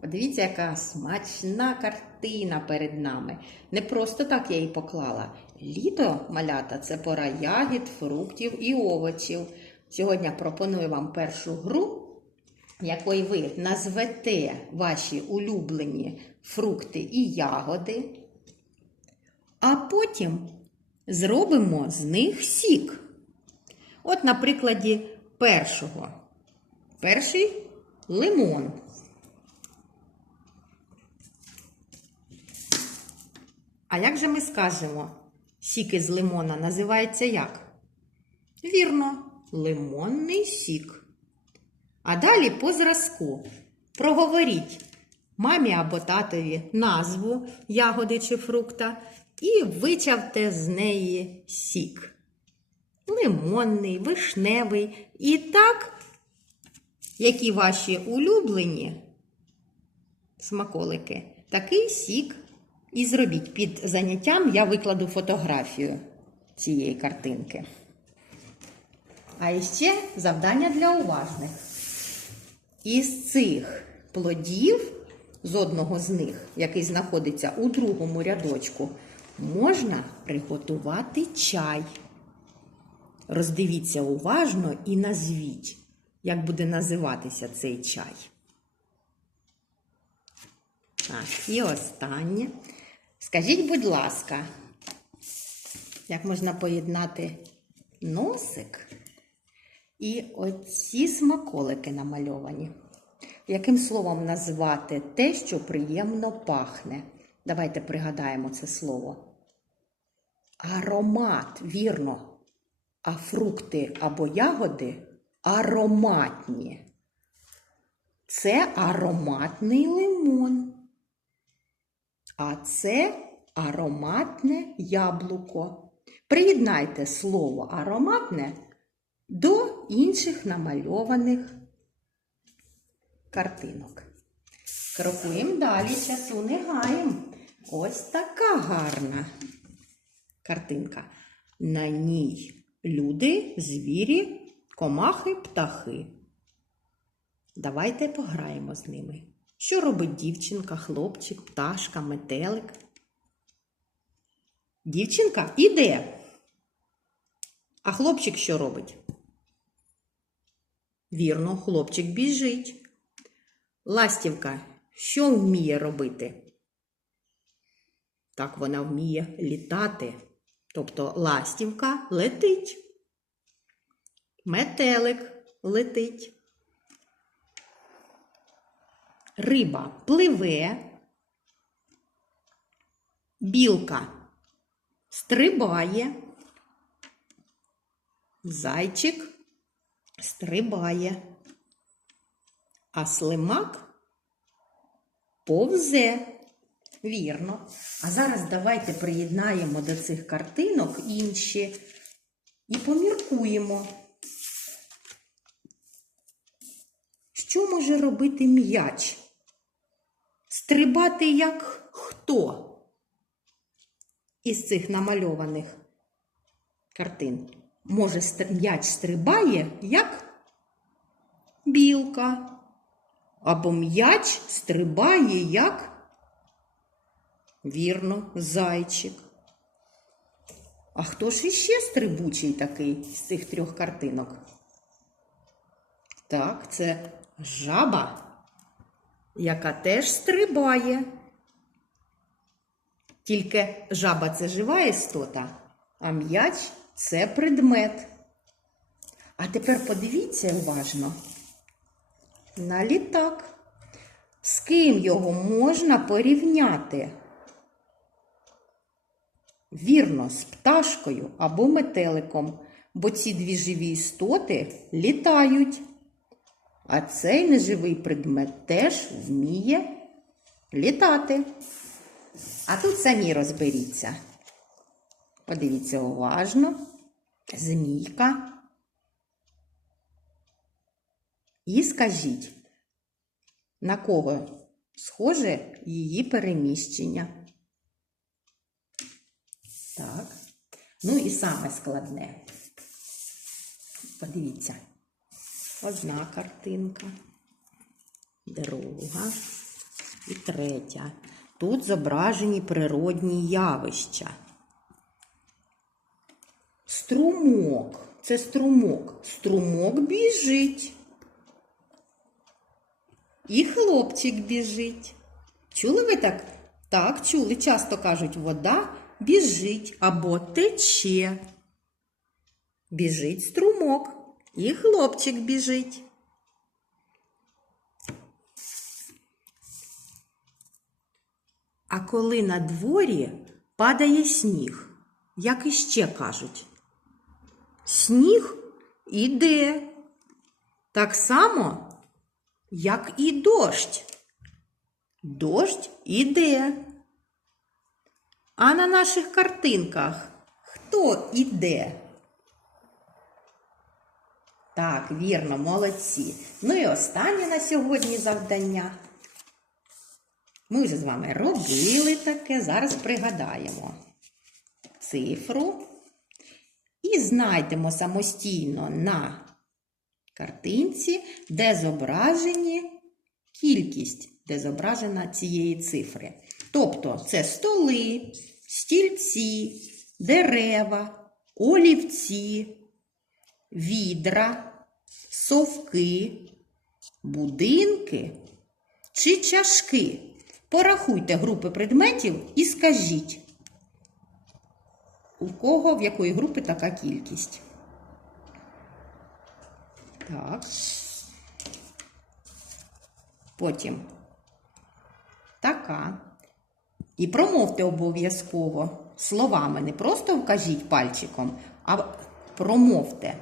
Подивіться, яка смачна картина перед нами. Не просто так я її поклала. Літо малята це пора ягід, фруктів і овочів. Сьогодні пропоную вам першу гру, в якої ви назвете ваші улюблені фрукти і ягоди, а потім зробимо з них сік. От на прикладі першого. Перший лимон. А як же ми скажемо, сік із лимона називається як? Вірно, лимонний сік. А далі по зразку проговоріть мамі або татові назву ягоди чи фрукта і вичавте з неї сік. Лимонний, вишневий. І так, які ваші улюблені смаколики, такий сік і зробіть. Під заняттям я викладу фотографію цієї картинки. А ще завдання для уважних. Із цих плодів, з одного з них, який знаходиться у другому рядочку, можна приготувати чай. Роздивіться уважно і назвіть, як буде називатися цей чай. Так, і останнє. Скажіть, будь ласка, як можна поєднати носик і оці смаколики намальовані? Яким словом назвати те, що приємно пахне? Давайте пригадаємо це слово. Аромат, вірно. А фрукти або ягоди ароматні. Це ароматний лимон. А це ароматне яблуко. Приєднайте слово ароматне до інших намальованих картинок. Крокуємо далі, часу не гаємо. Ось така гарна картинка. На ній люди, звірі, комахи, птахи. Давайте пограємо з ними. Що робить дівчинка, хлопчик, пташка, метелик? Дівчинка іде. А хлопчик що робить? Вірно, хлопчик біжить. Ластівка що вміє робити? Так вона вміє літати. Тобто ластівка летить. Метелик летить. Риба пливе. Білка стрибає. Зайчик стрибає. А слимак повзе. Вірно. А зараз давайте приєднаємо до цих картинок інші і поміркуємо. Що може робити м'яч? Стрибати як хто із цих намальованих картин? Може, м'яч стрибає як білка, або м'яч стрибає як Вірно, зайчик. А хто ж іще стрибучий такий з цих трьох картинок? Так, це жаба, яка теж стрибає. Тільки жаба це жива істота, а м'яч це предмет. А тепер подивіться уважно на літак. З ким його можна порівняти? Вірно, з пташкою або метеликом, бо ці дві живі істоти літають. А цей неживий предмет теж вміє літати. А тут самі розберіться. Подивіться уважно. Змійка. І скажіть, на кого схоже її переміщення? Так. Ну і саме складне. Подивіться. Одна картинка, друга. І третя. Тут зображені природні явища. Струмок. Це струмок. Струмок біжить. І хлопчик біжить. Чули ви так? Так, чули. Часто кажуть, вода біжить або тече. Біжить струмок. І хлопчик біжить. А коли на дворі падає сніг, як іще кажуть, сніг іде. Так само, як і дощ. Дощ іде. А на наших картинках хто іде? Так, вірно, молодці. Ну і останнє на сьогодні завдання. Ми вже з вами робили таке, зараз пригадаємо цифру і знайдемо самостійно на картинці, де зображені кількість, де зображена цієї цифри. Тобто це столи, стільці, дерева, олівці, відра, совки, будинки чи чашки. Порахуйте групи предметів і скажіть, у кого в якої групи така кількість. Так. Потім така. І промовте обов'язково словами. Не просто вкажіть пальчиком, а промовте.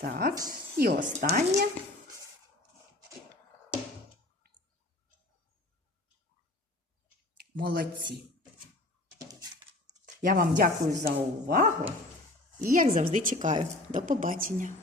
Так, і останнє. Молодці. Я вам дякую за увагу і, як завжди, чекаю. До побачення.